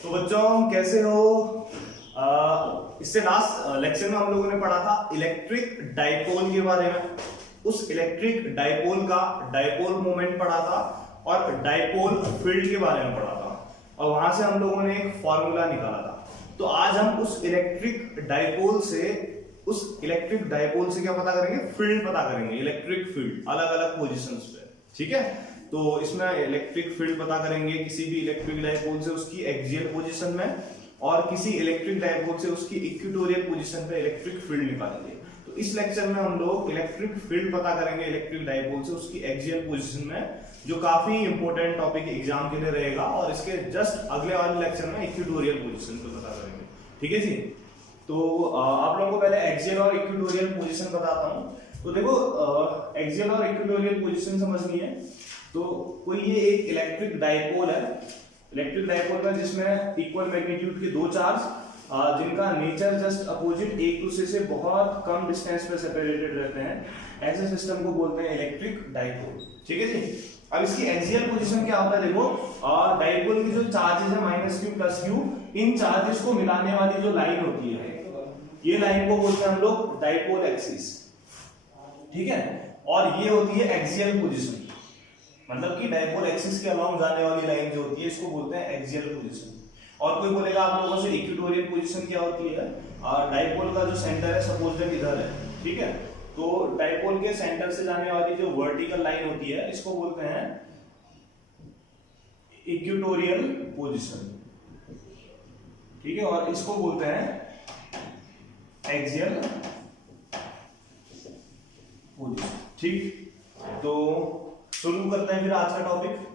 तो बच्चों कैसे हो? इससे लास्ट लेक्चर में हम लोगों ने पढ़ा था इलेक्ट्रिक डाइपोल के बारे में। उस इलेक्ट्रिक डाइपोल का डाइपोल मोमेंट पढ़ा था और डाइपोल फील्ड के बारे में पढ़ा था, और वहां से हम लोगों ने एक फॉर्मूला निकाला था। तो आज हम उस इलेक्ट्रिक डाइपोल से क्या पता करेंगे? फील्ड पता करेंगे, इलेक्ट्रिक फील्ड अलग अलग पोजीशंस पे। ठीक है, तो इसमें इलेक्ट्रिक फील्ड पता करेंगे किसी भी इलेक्ट्रिक डाइपोल से उसकी एक्सियल पोजीशन में, और किसी इलेक्ट्रिक डाइपोल से उसकी इक्वेटोरियल पोजीशन पे इलेक्ट्रिक फील्ड निकालेंगे। तो इस लेक्चर में हम लोग इलेक्ट्रिक फील्ड पता करेंगे इलेक्ट्रिक डाइपोल से उसकी एक्सियल पोजीशन में, जो काफी इंपॉर्टेंट टॉपिक एग्जाम के लिए रहेगा। और इसके जस्ट अगले वाले लेक्चर में इक्वेटोरियल पोजीशन पे पता करेंगे। ठीक है जी, तो आप लोगों को पहले एक्सियल और इक्वेटोरियल पोजीशन बताता हूं। तो देखो, एक्सियल और इक्वेटोरियल पोजीशन समझनी है तो कोई ये एक इलेक्ट्रिक डाइपोल है। इलेक्ट्रिक डाइपोल में जिसमें इक्वल मैग्नीट्यूड के दो चार्ज जिनका नेचर जस्ट अपोजिट एक दूसरे से बहुत कम डिस्टेंस पे सेपरेटेड रहते हैं, ऐसे सिस्टम को बोलते हैं इलेक्ट्रिक डाइपोल। ठीक है जी। अब इसकी एक्सियल पोजीशन क्या होता है? देखो, डाइपोल की जो चार्जेस है -q प्लस q, इन चार्जेस को मिलाने वाली जो लाइन होती है, ये लाइन को बोलते हैं हम लोग डाइपोल एक्सिस। ठीक है, और ये होती है एक्सियल पोजीशन, मतलब कि डाइपोल एक्सिस के अलाउंग जाने वाली लाइन जो होती है इसको बोलते हैं एक्सियल पोजीशन। और कोई बोलेगा आप लोगों से इक्वेटोरियल पोजीशन क्या होती है? डाइपोल का जो सेंटर है सपोज दैट इधर है, ठीक है, तो डाइपोल के सेंटर से जाने वाली जो वर्टिकल लाइन होती है इसको बोलते हैं इक्वेटोरियल पोजीशन। ठीक है, और इसको बोलते हैं एक्सियल पोजीशन। ठीक, तो शुरू करते हैं फिर आज का टॉपिक।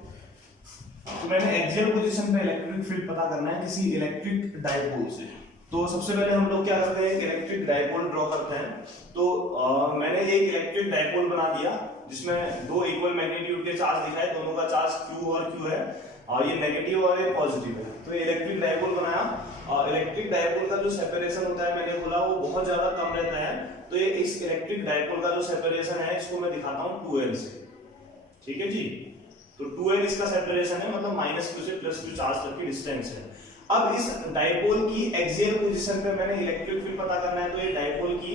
तो मैंने एक्सियल पोजीशन पे इलेक्ट्रिक फील्ड पता करना है किसी इलेक्ट्रिक डाइपोल से। तो सबसे पहले हम लोग क्या करते हैं, इलेक्ट्रिक डाइपोल ड्रॉ करते हैं। तो मैंने एक इलेक्ट्रिक डाइपोल बना दिया जिसमें दो इक्वल मैग्नीट्यूड के चार्ज दिखाए, दोनों का चार्ज q और q है, और ये नेगेटिव और ये पॉजिटिव है। तो इलेक्ट्रिक डाइपोल बनाया। इलेक्ट्रिक डाइपोल का जो सेपरेशन होता है, मैंने बोला वो बहुत ज्यादा कम रहता है। तो ये इस इलेक्ट्रिक डाइपोल का जो सेपरेशन है इसको मैं दिखाता हूं 2l से। ठीक है जी, तो 2l इसका सेपरेशन है, मतलब -q से +q चार्ज तक की डिस्टेंस है। अब इस डाइपोल की एक्सियल पोजीशन पे मैंने इलेक्ट्रिक फील्ड पता करना है। तो ये डाइपोल की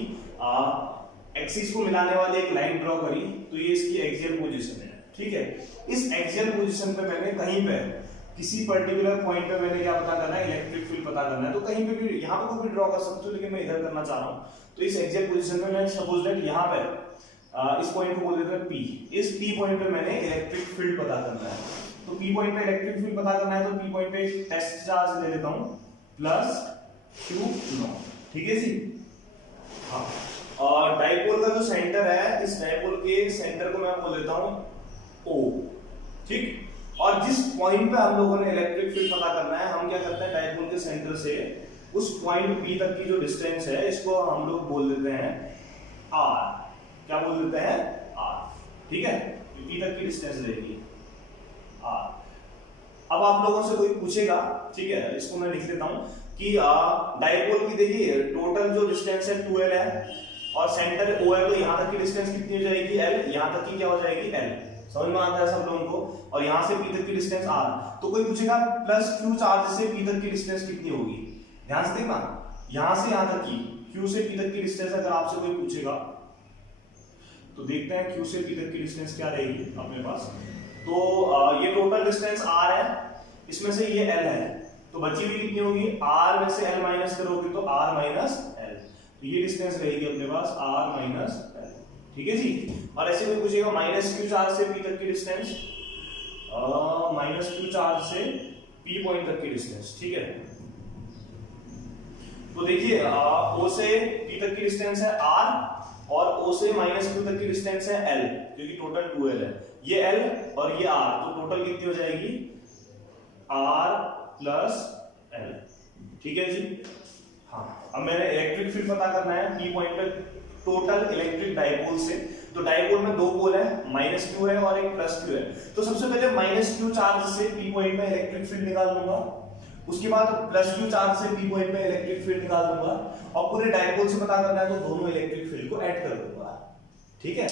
एक्सिस को मिलाने वाली एक लाइन ड्रॉ करी, तो ये इसकी एक्सियल पोजीशन है। ठीक है, इस एक्सियल पोजीशन पे मैंने कहीं पे किसी पर्टिकुलर पॉइंट पे मैंने क्या पता करना है? इलेक्ट्रिक फील्ड पता करना है। तो कहीं पे भी, यहाँ पे कोई भी ड्रॉ कर सकते हो, लेकिन मैं इधर करना चाह रहा हूँ। तो इस एक्सियल पोजीशन पे मैं सपोज दैट यहाँ पे इस पॉइंट को बोल देते हैं P। इस P पॉइंट पे मैंने इलेक्ट्रिक फील्ड पता करना है। तो P पॉइंट पे इलेक्ट्रिक फील्ड पता करना है, तो P पॉइंट पे टेस्ट चार्ज ले लेता हूं +q0। ठीक है जी। हाँ, और डाइपोल का जो सेंटर है, इस डाइपोल के सेंटर को मैं बोल देता हूं O। ठीक, और जिस पॉइंट पे हम लोगों ने इलेक्ट्रिक फील्ड पता करना है, हम क्या करते हैं, डाइपोल के सेंटर से उस पॉइंट P तक की जो डिस्टेंस है इसको हम लोग बोल देते हैं R। क्या बोल देते हैं? R। ठीक है, P तक की डिस्टेंस रहेगी R। अब आप लोगों से कोई पूछेगा, ठीक है, इसको मैं लिख देता हूं कि डाइपोल की देखिए टोटल जो डिस्टेंस है 2l है, और सेंटर O है, तो यहां तक की डिस्टेंस कितनी हो जाएगी? L। यहां तक की क्या हो जाएगी? L। समझ में आता है सब लोगों को? और यहां से P तक की डिस्टेंस R। तो कोई पूछेगा +q चार्ज से P तक की डिस्टेंस कितनी होगी? ध्यान से देखना, यहां से यहां तक की Q से P तक की डिस्टेंस अगर आपसे कोई पूछेगा तो देखते हैं Q से P तक की डिस्टेंस क्या रहेगी अपने पास। तो ये टोटल डिस्टेंस R है, इसमें से ये L है, तो बची हुई कितनी होगी? R में से L माइनस करोगे तो R माइनस L, तो ये डिस्टेंस रहेगी अपने पास R माइनस L। ठीक है जी। और ऐसे कोई पूछेगा -q चार्ज से P तक की डिस्टेंस, -q चार्ज से P पॉइंट तक की डिस्टेंस। ठीक है, तो देखिए O से P तक की डिस्टेंस है R, और O से -q तक की डिस्टेंस है L, क्योंकि टोटल 2l है। ये L और ये R, तो टोटल कितनी हो जाएगी? R plus L। ठीक है जी। हाँ, अब मैंने इलेक्ट्रिक फील्ड पता करना है P पॉइंट पे टोटल इलेक्ट्रिक डाइपोल से। तो डाइपोल में दो पोल है, -q है और एक +q है। तो सबसे पहले -q चार्ज से P पॉइंट में इलेक्ट्रिक फील्ड निकाल लूंगा, उसके बाद +q चार्ज से P पॉइंट में इलेक्ट्रिक फील्ड निकाल दूंगा, और पूरे डाइपोल से पता करना है तो दोनों इलेक्ट्रिक फील्ड को ऐड कर दूंगा। ठीक है,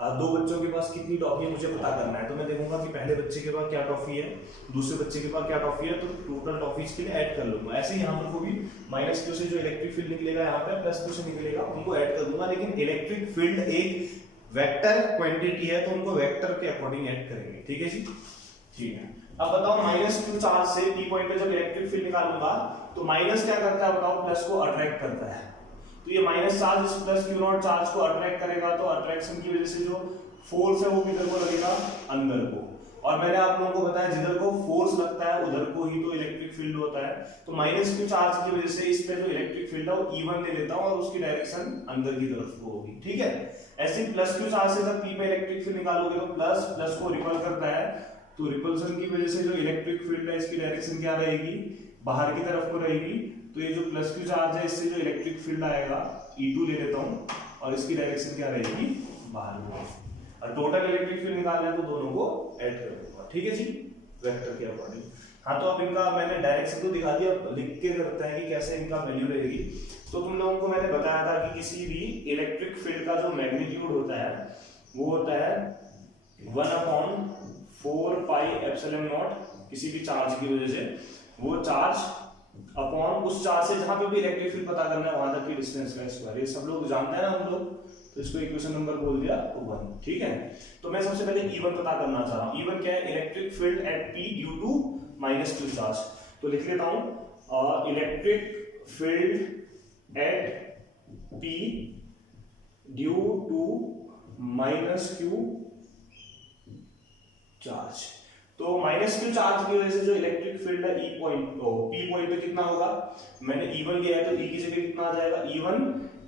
दो बच्चों के पास कितनी टॉफी है मुझे पता करना है, तो मैं देखूंगा कि पहले बच्चे के पास क्या टॉफी है, दूसरे बच्चे के पास क्या टॉफी है, तो टोटल टॉफीज के लिए ऐड कर लूंगा। ऐसे ही यहाँ पर को भी माइनस क्यू से जो इलेक्ट्रिक फील्ड निकलेगा यहाँ पे प्लस क्यू से निकलेगा, उनको ऐड कर दूंगा। लेकिन इलेक्ट्रिक फील्ड एक वेक्टर क्वांटिटी है तो उनको वेक्टर के अकॉर्डिंग ऐड करेंगे। ठीक है जी, ठीक है। अब बताओ माइनस क्यू चार्ज से पी पॉइंट पे जब इलेक्ट्रिक फील्ड निकालूंगा तो माइनस क्या करता है बताओ, प्लस को अट्रैक्ट करता है। तो ये माइनस चार्ज इस प्लस क्यू नॉट चार्ज को अट्रैक्ट करेगा, तो अट्रैक्शन की वजह से जो फोर्स है वो किधर को लगेगा, अंदर को। और मैंने आप लोगों को बताया जिधर को फोर्स लगता है उधर को ही तो इलेक्ट्रिक फील्ड होता है। तो माइनस क्यू चार्ज की वजह से इस पे जो इलेक्ट्रिक फील्ड है वो E1 ले लेता हूं और उसकी डायरेक्शन अंदर की तरफ को होगी। ठीक है, ऐसे प्लस क्यू चार्ज से जब P पे इलेक्ट्रिक फील्ड निकालोगे तो प्लस प्लस को रिपल करता है, तो रिपल्सन की वजह से जो इलेक्ट्रिक फील्ड है इसकी डायरेक्शन क्या रहेगी, बाहर की तरफ को रहेगी। तो ये जो प्लस क्यू चार्ज है इससे जो इलेक्ट्रिक फील्ड आएगा E2 ले लेता हूं और इसकी डायरेक्शन क्या रहेगी, बाहर को। और टोटल इलेक्ट्रिक फील्ड निकालना है तो दोनों को ऐड कर दूंगा। ठीक है जी, वेक्टर के अकॉर्डिंग। हाँ, तो अब इनका मैंने डायरेक्शन तो दिखा दिया, लिख के करते हैं कि कैसे इनका वैल्यू रहेगी। तो तुम लोगों को मैंने बताया था कि किसी भी इलेक्ट्रिक फील्ड का जो मैग्नीट्यूड होता है वो होता है 1/4 पाई एप्सिलॉन नॉट, किसी भी चार्ज की वजह से वो चार्ज अपॉन उस चार्ज से जहां पे भी इलेक्ट्रिक फील्ड पता करना है वहां तक की डिस्टेंस का स्क्वायर। ये सब लोग जानते हैं ना हम लोग, तो इसको इक्वेशन नंबर बोल दिया 1। ठीक है, तो मैं सबसे पहले E1 पता करना चाह रहा हूं। E1 क्या है, electric field at P due to minus q charge. तो लिख लेता हूं electric field at P due to minus q charge. तो माइनस क्यू चार्ज की वजह से जो इलेक्ट्रिक फील्ड है P पॉइंट पे कितना होगा, मैंने E1 लिया है तो E की जगह कितना आ जाएगा, E1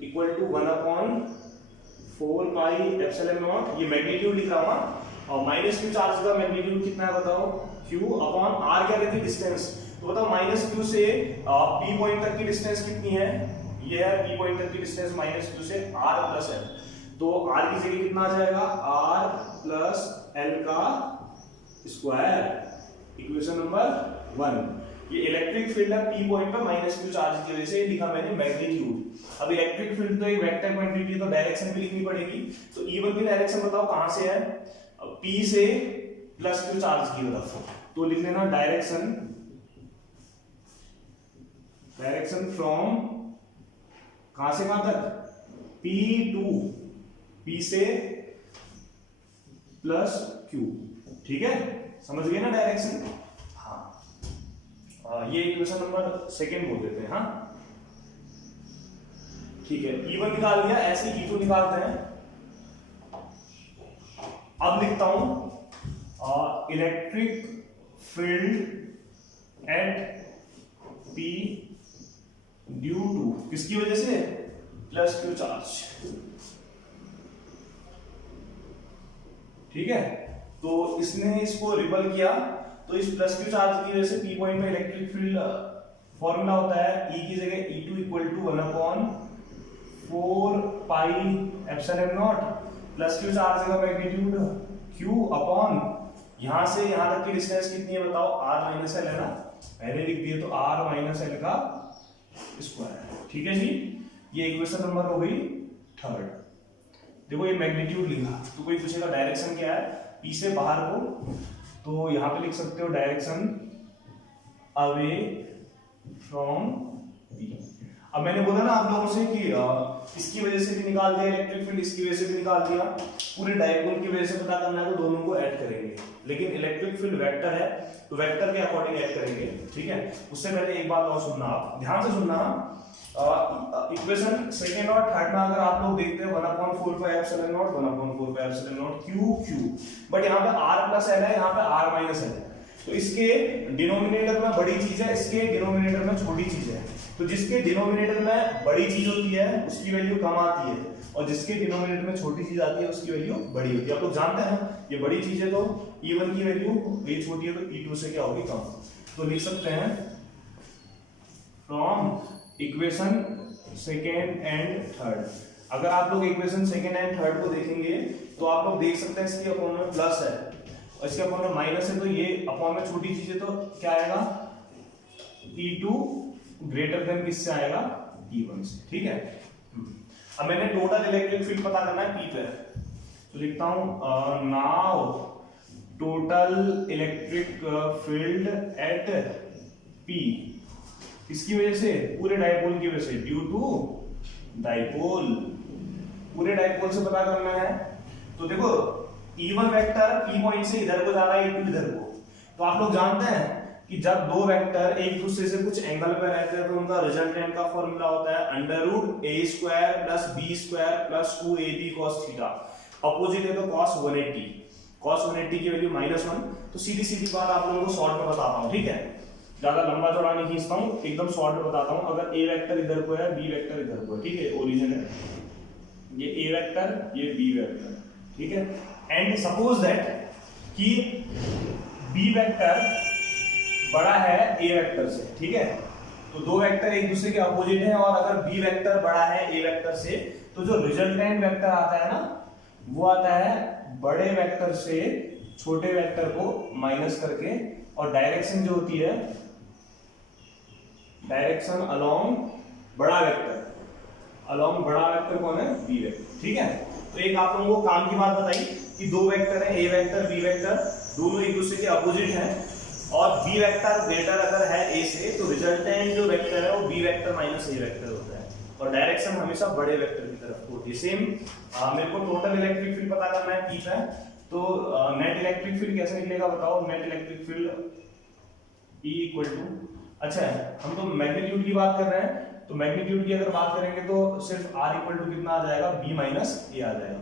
equal to 1/4 pi epsilon naught, ये मैग्नीट्यूड लिख रहा हूं। और माइनस क्यू चार्ज का मैग्नीट्यूड कितना है बताओ, Q अपॉन R क्या रहती है, डिस्टेंस। तो बताओ माइनस क्यू से P पॉइंट तक की डिस्टेंस कितनी है, ये है P पॉइंट तक की डिस्टेंस माइनस क्यू से R प्लस L। तो R की जगह कितना आ जाएगा, R प्लस L का स्क्वायर, इक्वेशन नंबर 1। ये इलेक्ट्रिक फील्ड है P पॉइंट पे माइनस क्यू चार्ज की वजह से, लिखा मैंने मैग्नीट्यूड। अब इलेक्ट्रिक फील्ड तो एक वेक्टर क्वांटिटी, तो डायरेक्शन भी लिखनी पड़ेगी। तो E1 की डायरेक्शन बताओ कहां से है, P से प्लस क्यू चार्ज की तरफ। तो लिख लेना डायरेक्शन फ्रॉम कहां से कहां तक, P टू P से प्लस Q। ठीक है, समझ गए ना डायरेक्शन। हाँ, ये इक्वेशन नंबर 2 बोल देते हैं। हाँ ठीक है, E1 निकाल दिया, ऐसे E2 निकालते हैं। अब लिखता हूं electric field at P due to किसकी वजह से, प्लस क्यू चार्ज। ठीक है, तो इसने इसको रिपल किया, तो इस प्लस क्यू चार्ज की वजह से P पॉइंट में इलेक्ट्रिक फील्ड फॉर्मूला होता है E की जगह E2 equal to 1/4 pi epsilon naught plus q charge का मैग्नीट्यूड Q अपॉन यहां से यहां तक की डिस्टेंस कितनी है बताओ, R माइनस L है ना, मैंने लिख दिया तो R माइनस L का स्क्वायर। ठीक है जी, ये इक्वेशन नंबर हो गई 3। देखो ये मैग्नीट्यूड लिखा, तो कोई पूछेगा डायरेक्शन क्या है P से बाहर को, तो यहां पे लिख सकते हो डायरेक्शन अवे फ्रॉम P। अब मैंने बोला ना आप लोगों से कि इसकी वजह से भी निकाल दिया इलेक्ट्रिक फील्ड, इसकी वजह से भी निकाल दिया, पूरे डायगोनल की वजह से पता करना है तो दोनों को ऐड करेंगे। लेकिन इलेक्ट्रिक फील्ड वेक्टर है तो वेक्टर के अकॉर्डिंग ऐड करेंगे। ठीक है, उससे पहले एक बात और सुनना, आप ध्यान से सुनना। इक्वेशन 2 और 3 में अगर आप लोग देखते हैं 1/4 pi epsilon not 1/4 pi epsilon not Q, but यहाँ पे R प्लस L है, यहाँ पे R माइनस L है। तो इसके डिनोमिनेटर में बड़ी चीज है, इसके डिनोमिनेटर में छोटी चीज है। तो जिसके डिनोमिनेटर में बड़ी चीज होती है उसकी वैल्यू कम आती है, और जिसके डिनोमिनेटर में छोटी चीज आती है उसकी वैल्यू बड़ी होती है। आप लोग जानते हैं ये बड़ी चीज है तो E1 की वैल्यू, ये छोटी है तो E2 से क्या होगी, कम। तो लिख सकते हैं from equation 2nd and 3rd। अगर आप लोग इक्वेशन 2nd and 3rd को देखेंगे तो आप लोग देख सकते हैं इसके अपॉन में प्लस है और इसके अपॉन में माइनस है, तो ये अपॉन में छोटी चीज है तो क्या आएगा, E2 ग्रेटर देन किससे आएगा, E1 से। ठीक है, अब मैंने टोटल इलेक्ट्रिक फील्ड पता करना है P पे, तो लिखता हूं now total electric field at P, किसकी वजह से? पूरे डाइपोल की वजह से, ड्यू टू डाइपोल, पूरे डाइपोल से पता करना है। तो देखो E1 वेक्टर P पॉइंट से इधर को जा रहा है, E2 इधर को। तो आप लोग जानते हैं कि जब दो वेक्टर एक दूसरे से कुछ एंगल पे रहते हैं तो उनका रिजल्टेंट का फॉर्मूला होता है under root a square plus b square plus 2ab cos theta. Opposite है तो cos 180, cos 180 की वैल्यू -1। तो सीधी सीधी बात आप लोगों को शॉर्ट में बताता हूं, ठीक है, ज्यादा लंबा चौड़ा नहीं खींचता हूं, एकदम शॉर्ट में बताता हूं। अगर a वेक्टर इधर को है, b वेक्टर इधर को है, ठीक है, ओरिजिन है, ये a वेक्टर, ये b वेक्टर, ठीक है। एंड सपोज दैट कि b वेक्टर बड़ा है a वेक्टर से, ठीक है, तो दो वेक्टर एक दूसरे के अपोजिट है, और अगर b वेक्टर बड़ा है a वेक्टर से, तो जो रिजल्टेंट वेक्टर आता है ना, वो आता है बड़े वेक्टर से छोटे वेक्टर को माइनस करके, और डायरेक्शन जो होती है, डायरेक्शन अलोंग बड़ा वेक्टर, अलोंग बड़ा वेक्टर कौन है? b वेक्टर, ठीक है। तो एक आप लोगों को काम की बात बताई कि दो वेक्टर है, a वेक्टर b वेक्टर, दोनों एक दूसरे के अपोजिट हैं, और b वेक्टर ग्रेटर अगर है a से, तो रिजल्टेंट जो वेक्टर है वो b vector minus a vector होता है, और डायरेक्शन हमेशा बड़े वेक्टर की तरफ होती है। सेम मेरे को टोटल इलेक्ट्रिक फील्ड पता करना है P पे, तो नेट इलेक्ट्रिक फील्ड कैसे निकलेगा बताओ? Net electric field E equal to, अच्छा हम तो मैग्नीट्यूड की बात कर रहे हैं, तो मैग्नीट्यूड की अगर बात करेंगे तो सिर्फ R इक्वल टू कितना आ जाएगा? B माइनस A आ जाएगा,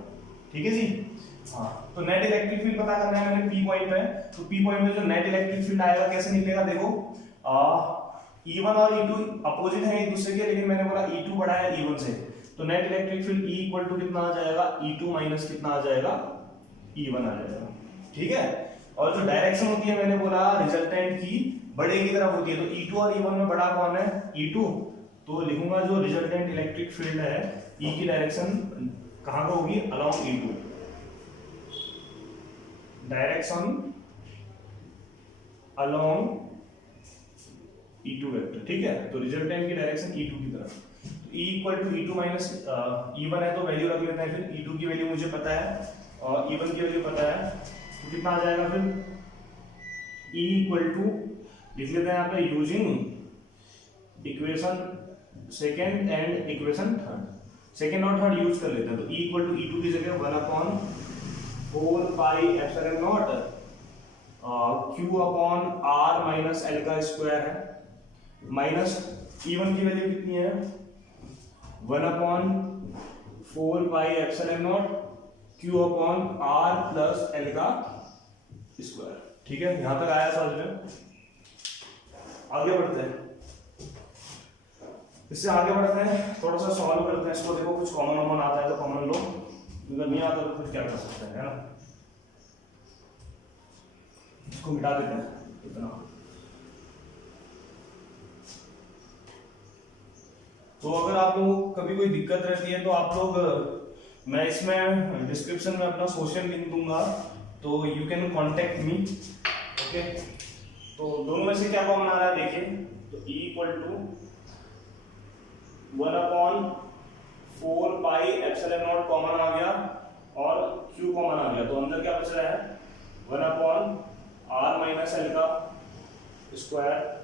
ठीक है जी। हाँ, तो नेट इलेक्ट्रिक फील्ड पता करना है मैंने P पॉइंट पे, तो P पॉइंट पे जो नेट इलेक्ट्रिक फील्ड आएगा कैसे निकलेगा? देखो E1 और E2 अपोजिट है एक दूसरे के, लेकिन मैंने बोला E2 बड़ा है E1 से, तो net electric field E equal to कितना आ जाएगा? E2 माइनस कितना आ जाएगा? E1 आ जाएगा, ठीक है। और जो डायरेक्शन होती है, मैंने बोला रिजल्टेंट की बड़े की तरफ होती है, तो E2 और E1 में बड़ा कौन है? E2, तो लिखूंगा जो रिजल्टेंट इलेक्ट्रिक फील्ड है E की डायरेक्शन कहां पर होगी? Along E2, direction along E2 vector, ठीक है। तो रिजल्टेंट की डायरेक्शन E2 की तरफ, तो E equal to E2 minus E1 है, तो वैल्यू रख लेते हैं। फिर E2 की वैल्यू मुझे पता है और E1 की वैल्यू पता है, तो कितना आ जाएगा? फिर E इक्वल टू लिख लेते हैं यहाँ पे using equation second and equation third, second और थर्ड यूज कर लेते हैं। तो E इक्वल टू E2 की जगह 1/4 pi epsilon not Q upon R minus L का स्क्वायर है, माइनस E1 की वैल्यू कितनी है? 1/4 pi epsilon not Q upon R plus L का स्क्वायर, ठीक है। यहां तक आया समझ में? आगे बढ़ते हैं, इससे आगे बढ़ते हैं, थोड़ा सा सॉल्व करते हैं इसको। देखो कुछ कॉमन कॉमन आता है तो कॉमन लो, अगर नहीं आता तो फिर क्या कर सकते हैं, है ना। इसको मिटा देते हैं इतना। तो अगर आप लोगों को कभी कोई दिक्कत रहती है तो आप लोग, मैं इसमें डिस्क्रिप्शन में अपना सोशल लिंक दूंगा, तो you can contact me, okay. तो दोनों में से क्या कॉमन आ रहा है देखिए, तो E equal to 1/4 pi epsilon naught common आ गया और Q कॉमन आ गया, तो अंदर क्या बच रहा है? 1/R माइनस L का square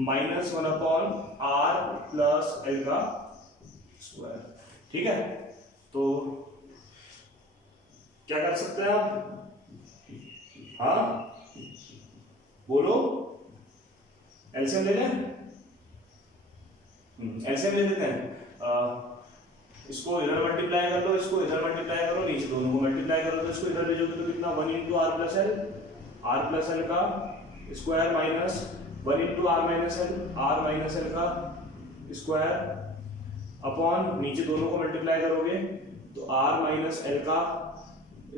minus 1/R plus L का स्क्वायर, ठीक है। तो क्या कर सकते हैं आप? हाँ बोलो, एलसीएम ले लें? एलसीएम ले लेते हैं। इसको इधर मल्टीप्लाई कर लो, इसको इधर मल्टीप्लाई करो, नीचे दोनों को मल्टीप्लाई करो, तो इसको इधर ले जाओ तो कितना? 1 into R plus L, R plus L का square minus 1 into R minus L, R minus L का स्क्वायर अपॉन नीचे दोनों को मल्टीप्लाई करोगे तो आर माइनस एल का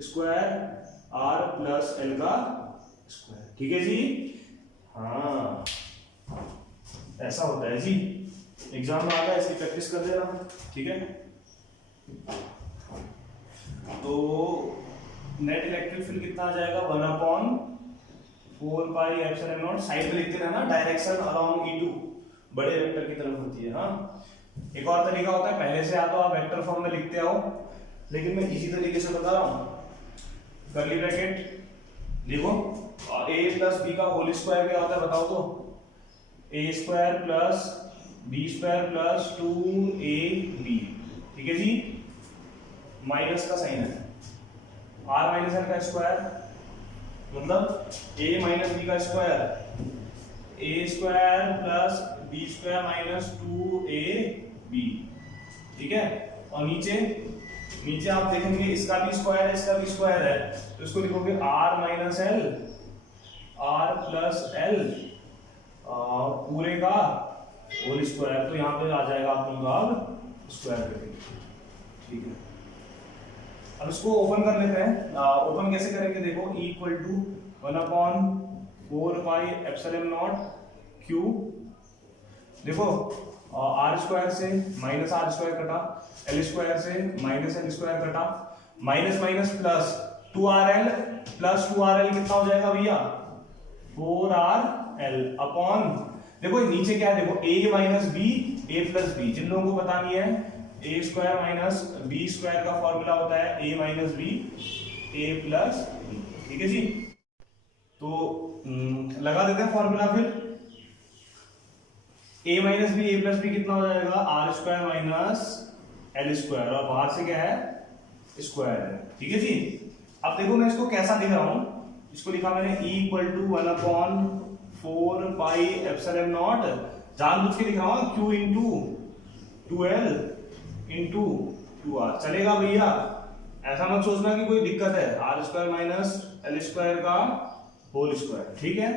स्क्वायर, आर प्लस एल का स्क्वायर, ठीक है जी। हाँ ऐसा होता है जी, एग्जाम में आता है, इसकी प्रैक्टिस कर देना, ठीक है। तो नेट इलेक्ट्रिक फील्ड कितना आ जाएगा? 1/4 पाई एप्सिलॉन नॉट, साइड में लिखते रहना, डायरेक्शन अलोंग E2 बड़े वेक्टर की तरफ होती है। हाँ एक और तरीका होता है, पहले से या तो आप वेक्टर फॉर्म में लिखते आओ लेकिन मैं इसी तरीके से बता रहा हूं। कर्ली ब्रैकेट देखो, a प्लस बी का होल स्क्वायर क्या होता है बताओ तो, a square plus B square plus 2ab, ठीक है जी, माइनस का साइन है, r माइनस एल का स्क्वायर मतलब a माइनस बी का square, a square plus B square minus 2ab, ठीक है। और नीचे आप देखेंगे इसका भी स्क्वायर है, इसका भी स्क्वायर है, तो इसको लिखोगे r minus L, r plus L पूरे का होल स्क्वायर, तो यहाँ पे आ जाएगा आप लोगों का अब स्क्वायर करेंगे, ठीक है। अब इसको ओपन कर लेते हैं। ओपन कैसे करेंगे देखो, E equal to 1/4 pi epsilon naught Q, देखो r स्क्वायर से माइनस r स्क्वायर कटा, l स्क्वायर से माइनस l स्क्वायर कटा, minus minus plus 2rl plus 2rl कितना हो जाएगा भैया 4rl अपॉन, देखो नीचे क्या है देखो a minus B a plus B, जिन लोगों को पता नहीं है a square minus B square का फॉर्मूला होता है a minus B a plus B, ठीक है जी। तो लगा देते हैं फॉर्मूला फिर, a minus B a plus B कितना हो जाएगा r square minus l square, और बाहर से क्या है स्क्वायर है, ठीक है जी। अब देखो मैं इसको कैसा लिख रहा हूं, इसको लिखा मैंने E equal to 1/4 pi epsilon naught, जानबूझ के लिख रहा हूं Q इंटू 12 इंटू 2r, चलेगा भैया, ऐसा मत सोचना कि कोई दिक्कत है, r square minus l square का होल स्क्वायर, ठीक है।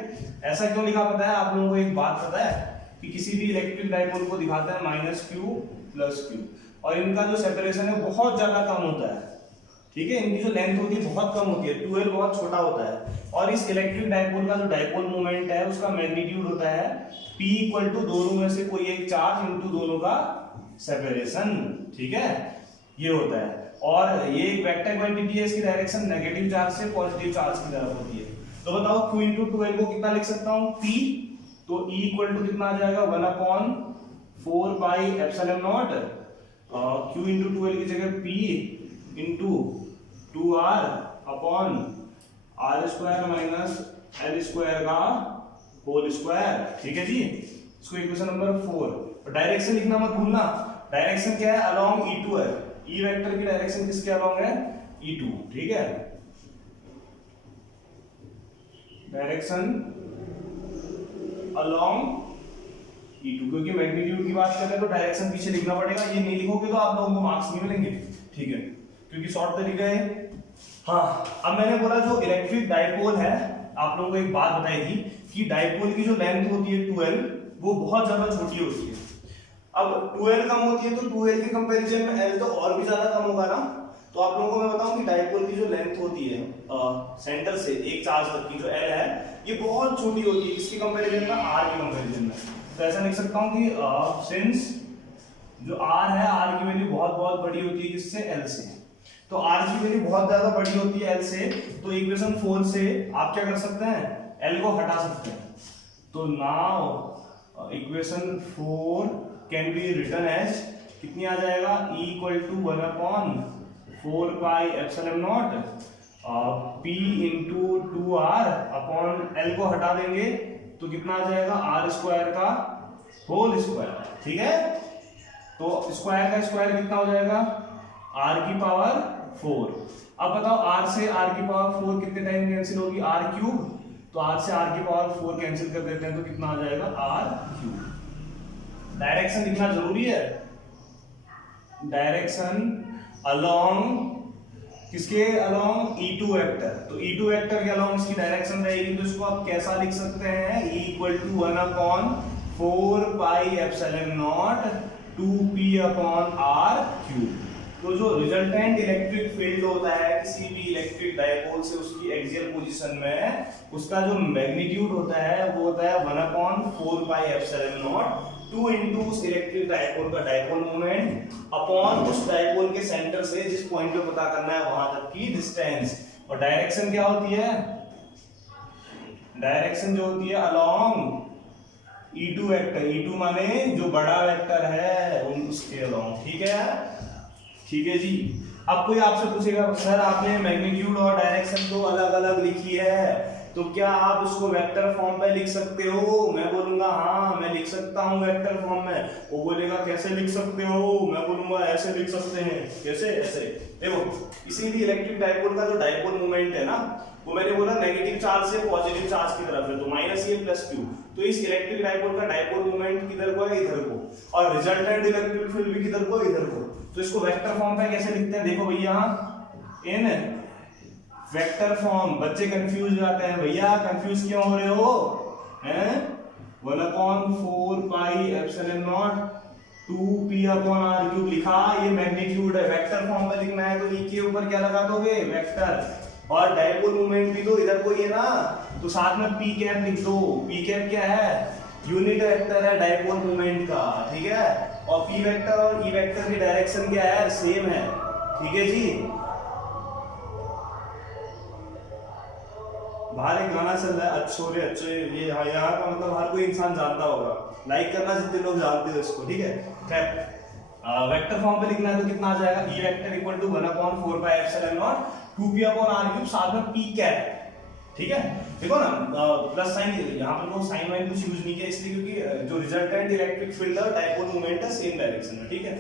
ऐसा क्यों लिखा पता है आप लोगों को, एक बात पता है कि किसी भी इलेक्ट्रिक डायपोल को दिखाते हैं माइनस क्यू प्लस क्यू, और इनका जो सेपरेशन है बहुत ज्यादा कम होता है, ठीक है, इनकी जो लेंथ होती है बहुत कम होती है, 2l बहुत छोटा होता है, और इस इलेक्ट्रिक डायपोल का जो डायपोल मोमेंट है उसका मैग्नीट्यूड होता है p इक्वल टू दोनों में से कोई एक चार्ज इनटू दोनों का सेपरेशन, ठीक है, ये होता है। और ये एक वेक्टर क्वांटिटी है, इसकी डायरेक्शन नेगेटिव चार्ज से पॉजिटिव चार्ज की तरफ होती है। तो बताओ q इंटू 2l को कितना लिख सकता हूं p, तो E इक्वल टू कितना आ जाएगा 1/4 pi epsilon not, Q into 2l की जगह P into 2r upon r square minus l square का होल स्क्वायर, ठीक है जी। इसको इक्वेशन नंबर 4, डायरेक्शन लिखना मत भूलना, डायरेक्शन क्या है अलोंग E2 है, E वेक्टर की डायरेक्शन किसके अलोंग है E2, ठीक है, डायरेक्शन अलोंग E2, क्योंकि मैग्नीट्यूड की बात करते हैं तो डायरेक्शन पीछे लिखना पड़ेगा, ये नहीं लिखोगे तो आप लोगों को मार्क्स नहीं मिलेंगे, ठीक है, क्योंकि शॉर्ट तरीका है। हाँ, अब मैंने बोला जो इलेक्ट्रिक डायपोल है, आप लोगों को एक बात बताई थी कि डायपोल की जो लेंथ होती है 2l वो बहुत ज्यादा छोटी होती है। अब 2l कम होती है तो 2l के कंपैरिजन में l तो और भी ज्यादा कम होगा ना, तो आप लोगों को मैं बताऊं कि डायपोल की जो लेंथ होती है सेंटर से एक चार्ज तक की जो l है ये बहुत छोटी होती है, इसके कंपैरिजन में r के कंपैरिजन में। तो ऐसा लिख सकता हूं कि सिंस जो r है, r की वैल्यू बहुत बहुत बड़ी होती है किससे l से, तो r की वैल्यू बहुत ज्यादा बड़ी होती है l से, तो इक्वेशन 4 से आप क्या कर सकते हैं l को हटा सकते हैं। तो now equation 4 can be written as कितनी आ जाएगा E equal to 1/4 pi epsilon naught P into 2r upon l को हटा देंगे तो कितना आ जाएगा r स्क्वायर का होल स्क्वायर, ठीक है। तो स्क्वायर का स्क्वायर कितना हो जाएगा r की पावर 4। अब बताओ r से r की पावर 4 कितने टाइम कैंसिल होगी, r क्यूब, तो r से r की पावर 4 कैंसिल कर देते हैं तो कितना आ जाएगा r क्यूब। डायरेक्शन लिखना जरूरी है, डायरेक्शन अलोंग किसके अलोंग E2 वेक्टर, तो E2 वेक्टर के अलोंग इसकी डायरेक्शन रहेगी, तो इसको आप कैसा लिख सकते हैं E equal to 1/4 pi epsilon naught 2p upon r cube. तो जो रिजल्टेंट इलेक्ट्रिक फील्ड होता है किसी भी इलेक्ट्रिक डायपोल से उसकी एक्सियल पोजीशन में, उसका जो मैग्नीट्यूड होता है वो होता है 1/4 पाई एप्सिलॉन नॉट 2 इंटू उस इलेक्ट्रिक डायपोल का डायपोल मोमेंट अपॉन उस डायपोल के सेंटर से जिस पॉइंट पे पता करना है वहां तक की डिस्टेंस। और डायरेक्शन क्या होती है, डायरेक्शन जो होती है अलोंग E2 वेक्टर, E2 माने जो बड़ा वेक्टर है उसके अलोंग, ठीक है, ठीक है जी। अब कोई आपसे पूछेगा सर आपने मैग्नीट्यूड और डायरेक्शन तो अलग अलग लिखी है, तो क्या आप उसको वेक्टर फॉर्म पे लिख सकते हो? मैं बोलूंगा हाँ मैं लिख सकता हूँ वेक्टर फॉर्म में। वो बोलेगा कैसे लिख सकते हो? मैं बोलूंगा ऐसे लिख सकते हैं। कैसे? ऐसे। देखो इसीलिए इलेक्ट्रिक डाइपोल का जो डाइपोल मोमेंट है ना, वो मैंने बोला नेगेटिव चार्ज से पॉजिटिव चार्ज की तरफ है, तो माइनस ए प्लस क्यू। तो इस इलेक्ट्रिक डाइपोल का डाइपोल मोमेंट किधर को है? इधर को। और रिजल्टेंट इलेक्ट्रिक फील्ड भी किधर को? इधर को। तो इसको वेक्टर फॉर्म पे कैसे लिखते हैं? देखो भैया इन वेक्टर फॉर्म। बच्चे कंफ्यूज हो जाते हैं, भैया कंफ्यूज क्यों हो रहे हो? हैं 1/4 पाई एप्सिलॉन नॉट 2p/r³ लिखा, ये मैग्नीट्यूड है। वेक्टर फॉर्म में लिखना है तो ई के ऊपर क्या लगा दोगे? वेक्टर। और डाइपोल मोमेंट भी तो इधर को ही है ना, तो साथ में पी कैप लिख दो। पी कैप क्या है? यूनिट वेक्टर है डाइपोल मोमेंट का, ठीक है। और पी वेक्टर और ई वेक्टर की डायरेक्शन क्या है? सेम है, ठीक है जी। बाहर एक गाना चल रहा है अच्छो रे अच्छे, ये यहाँ का मतलब हर कोई इंसान जानता होगा, लाइक करना जितने लोग जानते हो इसको, ठीक है। खैर वेक्टर फॉर्म पे लिखना है तो कितना आ जाएगा? E vector equal to 1/4 pi epsilon naught 2p/r³ साथ में पी कैप, ठीक है। देखो ना प्लस साइन, यहाँ पर लोग साइन वाइन कुछ यूज नहीं किया इसलिए क्योंकि जो रिजल्टेंट इलेक्ट्रिक फील्ड है डाइपोल मोमेंट है सेम डायरेक्शन में, ठीक है।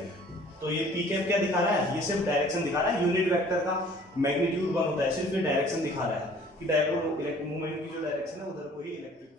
तो ये पी कैप क्या दिखा रहा है? ये सिर्फ डायरेक्शन दिखा रहा है। यूनिट वेक्टर का मैग्नीट्यूड 1 होता है, सिर्फ ये डायरेक्शन दिखा रहा है कि डाइपोल इलेक्ट्रिक मूवमेंट की जो डायरेक्शन है उधर को ही इलेक्ट्रिक